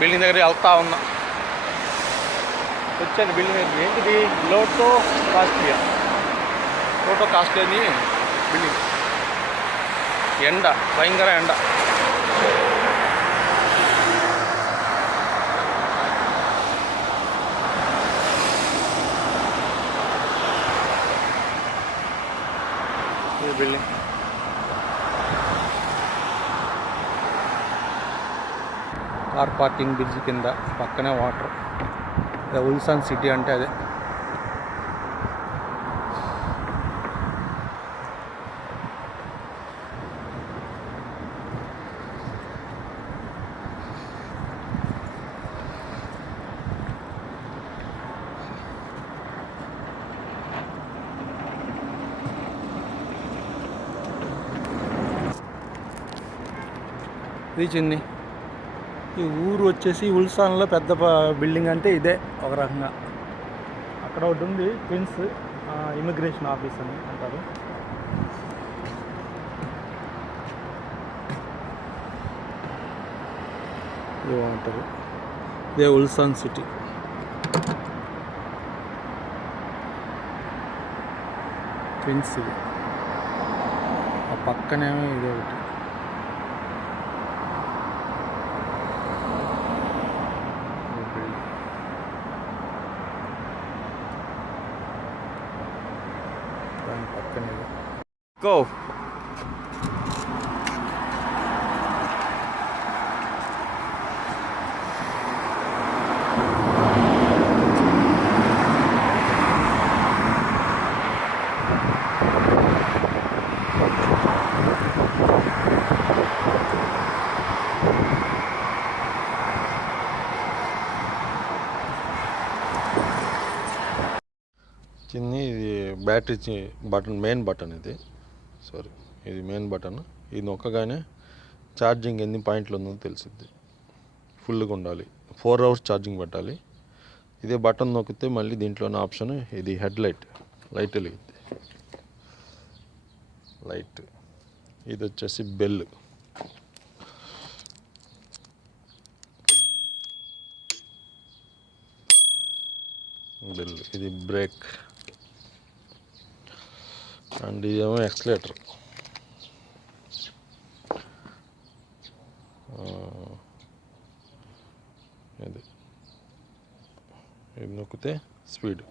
బిల్డింగ్ దగ్గర వెళ్తా ఉన్నా. వచ్చాను బిల్డింగ్ దగ్గర. ఏంటిది? లోటో కాస్ట్లియా అని బిల్డింగ్. ఎండ, భయంకర ఎండ. ఈ బిల్డింగ్ కార్ పార్కింగ్ బ్రిడ్జ్ కింద పక్కనే వాటర్. ఉల్సాన్ సిటీ అంటే అదే. ఇది చిన్ని ఈ ఊరు వచ్చేసి ఉల్సాన్లో పెద్ద బిల్డింగ్ అంటే ఇదే ఒక రకంగా. అక్కడ ఒకటి ఉంది క్విన్స్ ఇమిగ్రేషన్ ఆఫీస్ అని అంటారు. ఏమంటారు, ఇదే ఉల్సాన్ సిటీ. క్విన్స్ ఇది. ఆ పక్కనేమో ఇది ఒకటి. Go. చిన్ని ఇది బ్యాటరీ బటన్, మెయిన్ బటన్ ఇది. సారీ, ఇది మెయిన్ బటన్. ఇది నొక్కగానే ఛార్జింగ్ ఎన్ని పాయింట్లు ఉందో తెలిసిద్ది. ఫుల్గా ఉండాలి. 4 hours ఛార్జింగ్ పెట్టాలి. ఇదే బటన్ నొక్కితే మళ్ళీ దీంట్లోనే ఆప్షన్ ఇది హెడ్ లైట్ వెలిగిద్ది. లైట్. ఇది వచ్చేసి బెల్. ఇది బ్రేక్. అండ్ ఇదేమో ఎక్సలేటర్. ఇది నొక్కితే స్పీడ్.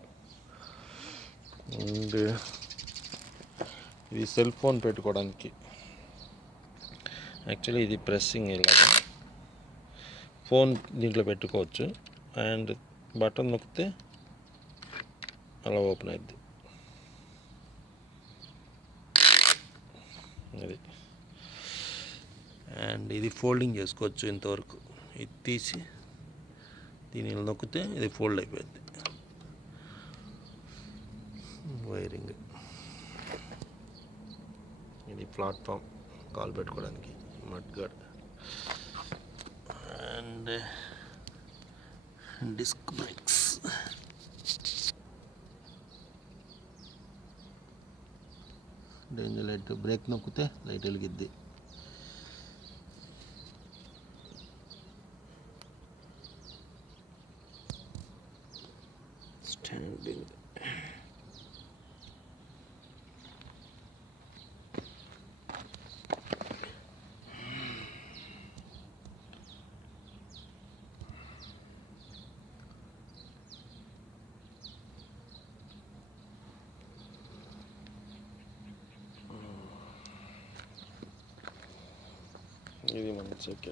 అండ్ ఇది సెల్ ఫోన్ పెట్టుకోవడానికి. యాక్చువల్లీ ఇది ప్రెస్సింగ్, ఇలాగా ఫోన్ దీంట్లో పెట్టుకోవచ్చు. అండ్ బటన్ నొక్కితే అలా ఓపెన్ అవుద్ది. ఇది. అండ్ ఇది ఫోల్డింగ్ చేసుకోవచ్చు ఇంతవరకు. ఇది తీసి దీని నొక్కితే ఇది ఫోల్డ్ అయిపోద్ది. వైరింగ్. ఇది ప్లాట్ఫామ్ కాల్ పెట్టుకోవడానికి, mud guard. And disc brakes. Danger light. Brake నొక్కితే లైట్ వెలిగిద్ది. స్టాండింగ్. ఇది మన చెక్.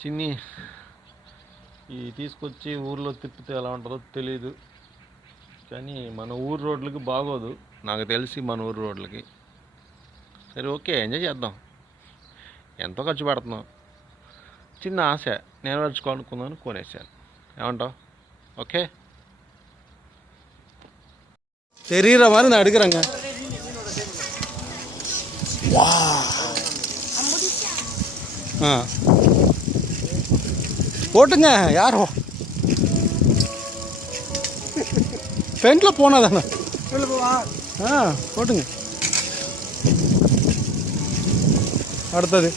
చిన్ని ఈ తీసుకొచ్చి ఊర్లో తిప్పితే ఎలా ఉంటుందో తెలీదు, కానీ మన ఊరు రోడ్లకి బాగోదు నాకు తెలిసి. మన ఊరు రోడ్లకి సరే, ఓకే, ఎంజాయ్ చేద్దాం. ఎంతో ఖర్చు పెడుతున్నాం. చిన్న ఆశ నెరవేర్చుకోనుకున్నాను, కొనేసాను. ఏమంటావు? ఓకే, தெரியற மாதிரி நான் எடுக்கிறேங்க. போட்டுங்க. யாரோ ஃப்ரண்ட்ல போனாதானே போட்டுங்க. அடுத்தது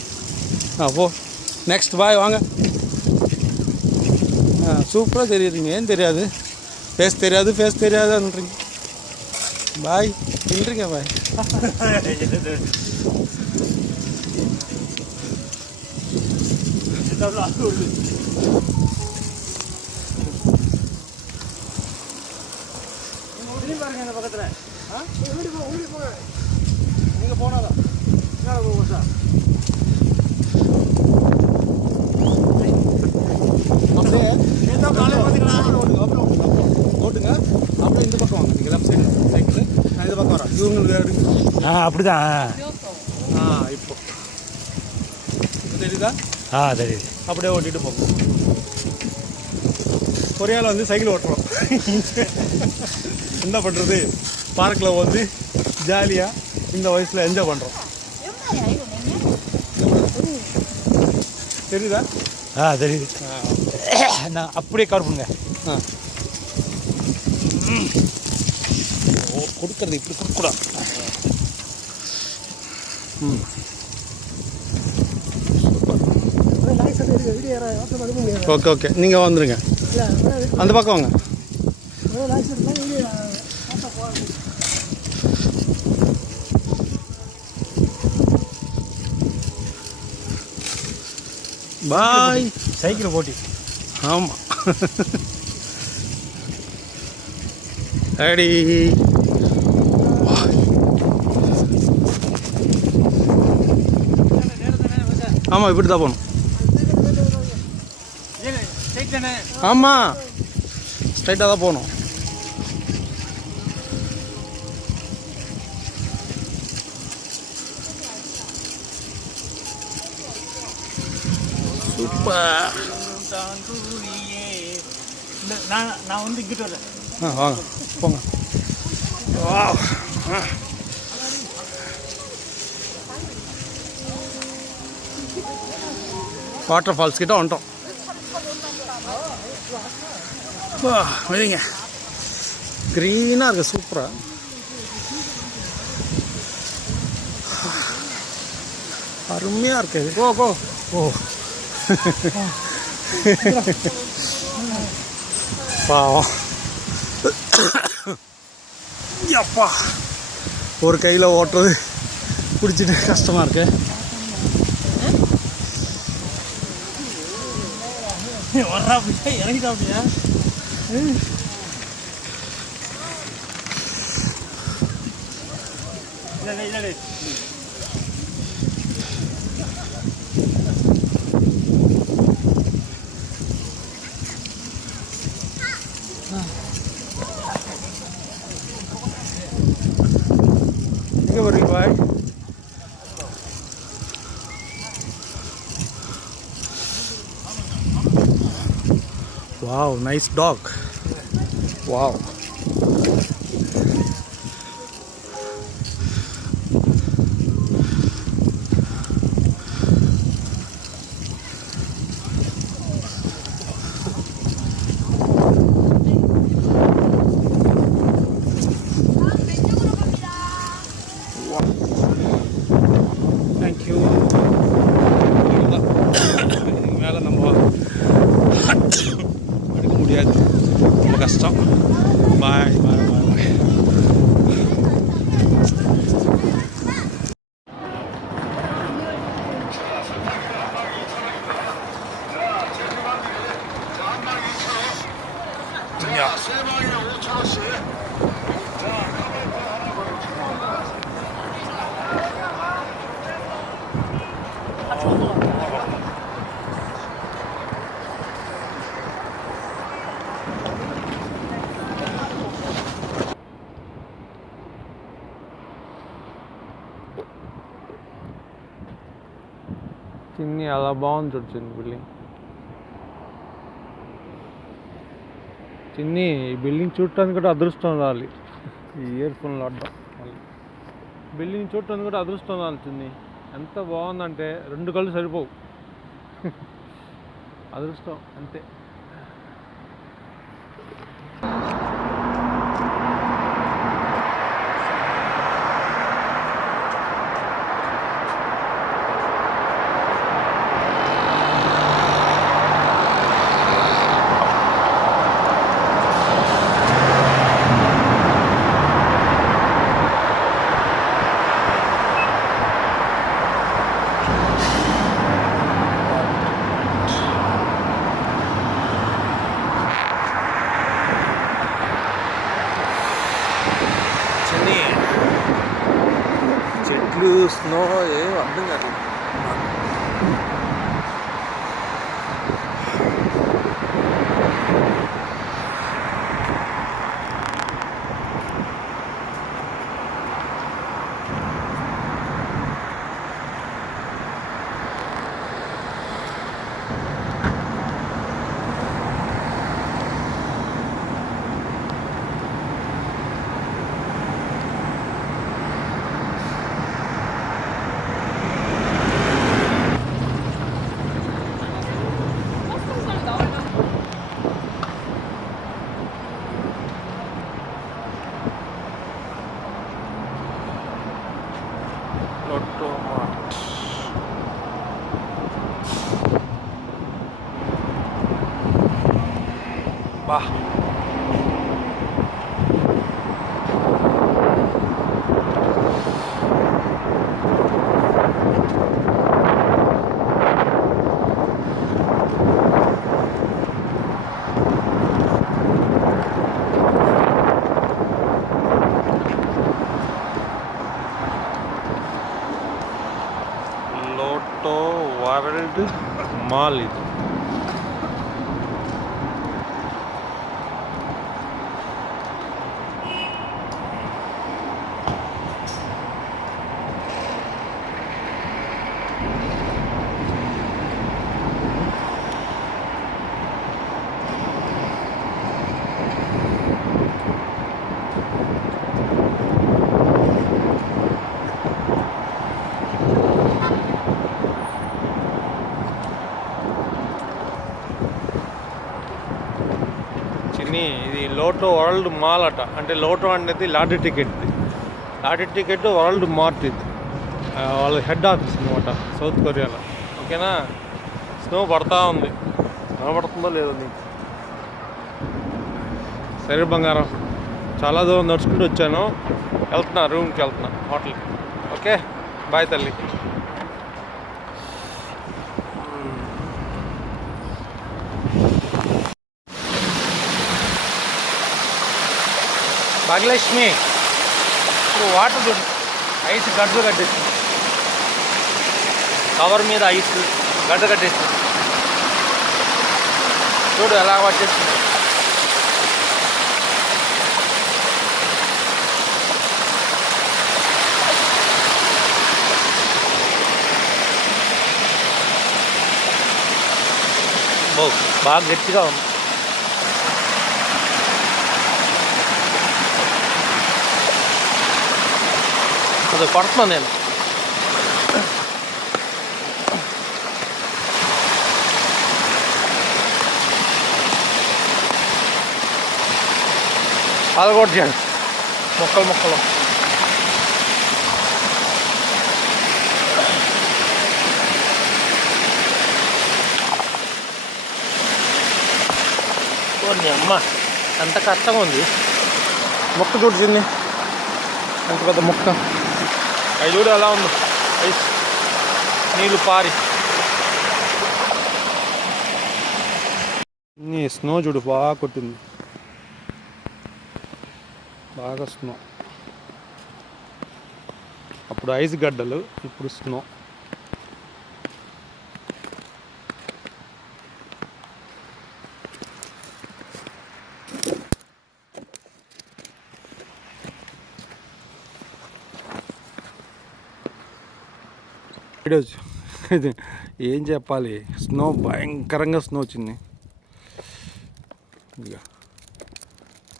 போ. நெக்ஸ்ட் பாய் வாங்க. சூப்பராக தெரியுதுங்க. ஏன் தெரியாது? ஃபேஸ் தெரியாதுன்றீங்க. பாய் இல்லைங்க பாய். பாருங்க இந்த பக்கத்தில் நீங்கள் போனாதான் சார். அப்படியே ஓட்டுங்க. அப்படியே இந்த பக்கம் வாங்க. நீங்கள் லெஃப்ட் சைடு சைக்கிள், நான் இந்த பக்கம் வரேன். இவங்களுக்கு எடுங்க. அப்படிதான். இப்போ தெரியுதா? தெரியுது. அப்படியே ஓட்டிகிட்டு போங்க. கொரியாவில் வந்து சைக்கிள் ஓட்டுறோம். என்ன பண்ணுறது, பார்க்கில் வந்து ஜாலியாக இந்த வயசில் என்ஜாய் பண்ணுறோம். தெரியுதா? தெரியுது. நான் அப்படியே கவர் பண்ணுங்க. கொடுக்கறது இப்படி கொடுக்கூடாது. ஓகே ஓகே, நீங்கள் வந்துடுங்க. அந்த பக்கம் வாங்க. பாய். சைக்கிள் போட்டி. ஆமாம். ரெடி. ஆமாம், இப்படி தான் போகணும். ஆமாம், ஸ்ட்ரைட்டாக தான் போகணும். சூப்பர். நான் வந்து இங்கிட்டு வரேன். வாங்க போங்க. வாட்டர் ஃபால்ஸ் கிட்ட வந்துட்டோம். வைங்க, க்ரீனாக இருக்குது. சூப்பராக அருமையாக இருக்குது. பாவம். அப்பா, ஒரு கையில் ஓட்டுறது பிடிச்சிட்டு கஷ்டமாக இருக்கு. இறங்கிட்டாப்பியா? எங்கே வருவீங்க பாய்? Wow, nice dog. Wow. Thank you. இதுக்கு மேலே நம்ம எடுக்க முடியாது, ரொம்ப கஷ்டம். பாய் பாய் பாய் பாய். చిన్ని అలా బాగుంది చూడు చిన్ని బిల్డింగ్. చిన్ని ఈ బిల్డింగ్ చూడటానికి కూడా అదృష్టం రాలి. ఈ ఇయర్ ఫోన్లు ఆడడం మళ్ళీ బిల్డింగ్ చూడటానికి కూడా అదృష్టం రాలి. చిన్ని ఎంత బాగుందంటే 2 కళ్ళు సరిపోవు. అదృష్టం అంతే. చిన్ని చెట్లు స్నో ఏం అర్థం కాదు. Automat. Bah. లోటో వరల్డ్ మాల్ ఇది. ఇది లోటో వరల్డ్ మాల్ అట. అంటే లోటో అనేది lottery ticket. Lottery ticket world mart ఇది. వాళ్ళ హెడ్ ఆఫీస్ అనమాట సౌత్ కొరియాలో. ఓకేనా. స్నో పడతా ఉంది. కనబడుతుందో లేదో నీకు. సరే బంగారం, చాలా దూరం నడుచుకుంటూ వచ్చాను. వెళ్తున్నా, రూమ్కి వెళ్తున్నా, హోటల్కి. ఓకే, బాయ్ తల్లి. భాగ్యలక్ష్మి, ఇప్పుడు వాటర్ చూడు, ఐస్ గడ్డలు కట్టేస్తుంది. కవర్ మీద ఐస్ గడ్డ కట్టేస్తుంది. చూడు ఎలా పట్టేస్తుంది. బాగా గట్టిగా ఉంది. అది కొడుతున్నాను నేను. అలగొట్టాను మొక్కలు మొక్కలు. నీ అమ్మ ఎంత కష్టంగా ఉంది. మొక్క చూడుతుంది, ఎంత పెద్ద మొక్క. అవి చూడు ఎలా ఉంది, ఐస్ నీళ్ళు పారి. నీ స్నో చూడు బాగా కొట్టింది, బాగా స్నో. అప్పుడు ఐస్ గడ్డలు, ఇప్పుడు స్నో. ఏం చెప్పాలి, స్నో భయంకరంగా స్నో వచ్చింది. ఇక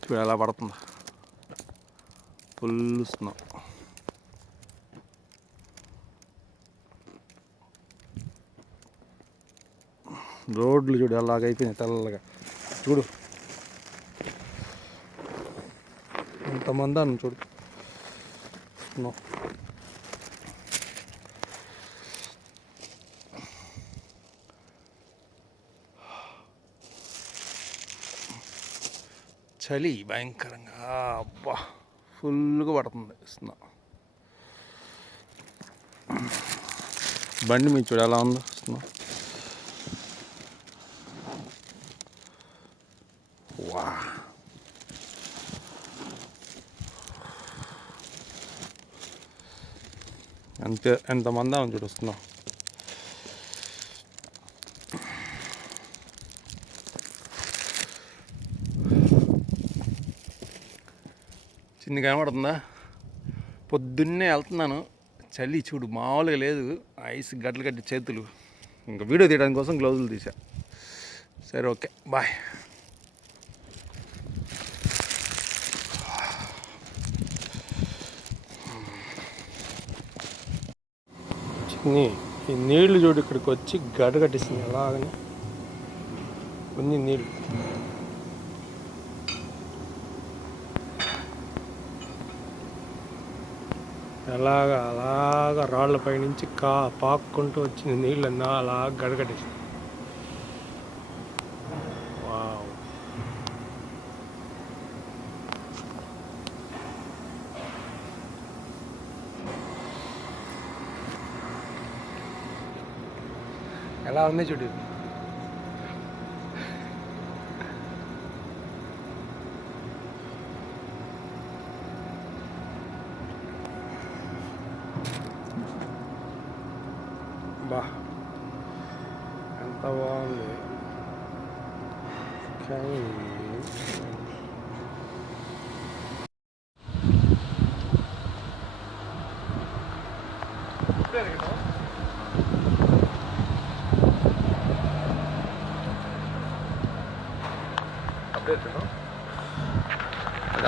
చూడు ఎలా పడుతుందో, ఫుల్ స్నో. రోడ్లు చూడు అలాగైపోయినాయి తెల్లగా. చూడు ఎంతమంది అన్న చూడు స్నో. చలి భయంకరంగా, అబ్బా ఫుల్గా పడుతుంది స్నో. బండి మీద చూడు ఎలా ఉందో స్నో. వా అంతే ఎంతమంది అని చూడు వస్తున్నాం. చిన్ని కనబడుతుందా? పొద్దున్నే వెళ్తున్నాను, చలి చూడు మామూలుగా లేదు, ఐస్ గడ్డలు కట్టి చేతులు. ఇంకా వీడియో తీయడానికి కోసం గ్లౌజులు తీసా. సరే ఓకే బాయ్. చిన్ని ఈ నీళ్లు చూడు, ఇక్కడికి వచ్చి గడ్డ కట్టిస్తుంది అలాగని కొన్ని నీళ్ళు. అలాగా రాళ్ళ పైనుంచి పాక్కుంటూ వచ్చిన నీళ్ళన్నా అలా గడగడేసి. వావ్. ఎలా ఉంది చూడు. బా ఎంత బాగుంది. కానీ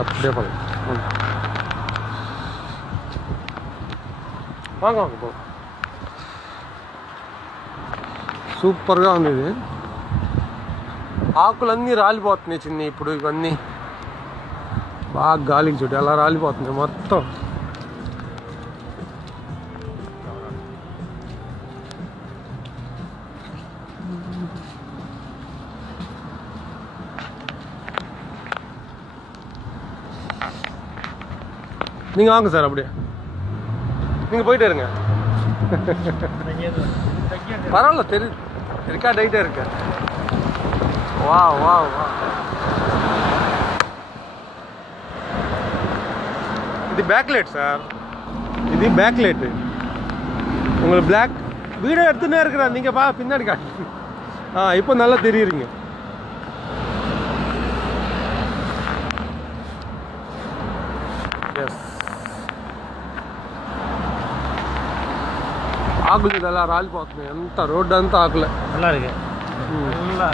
அப்படியே பண்ணு. வாங்க வாங்க போ. సూపర్గా ఉంది ఇది. ఆకులన్నీ రాలిపోతున్నాయి చిన్ని ఇప్పుడు. ఇవన్నీ బాగా గాలికి చూడు ఎలా రాలిపోతున్నాయి మొత్తం. நீங்கள் வாங்க சார், அப்படியே நீங்கள் போயிட்டே இருங்க. பரவாயில்ல, தெரியுது, ரெக்கார்ட் ஆகிட்டே இருக்கு. வா வா வா. இது பேக்லைட் சார், இது பேக்லைட்டு. உங்களுக்கு பிளாக் வீடியோ எடுத்துன்னே இருக்கிறேன், நீங்கள் பின்னாடி காட்டு. இப்போ நல்லா தெரியுறீங்க. ఎస్, ఆకులు ఇలా రాలిపోతున్నాయి. ఎంత రోడ్డు అంతా ఆకులే. நல்லா இருக்கு. நல்லா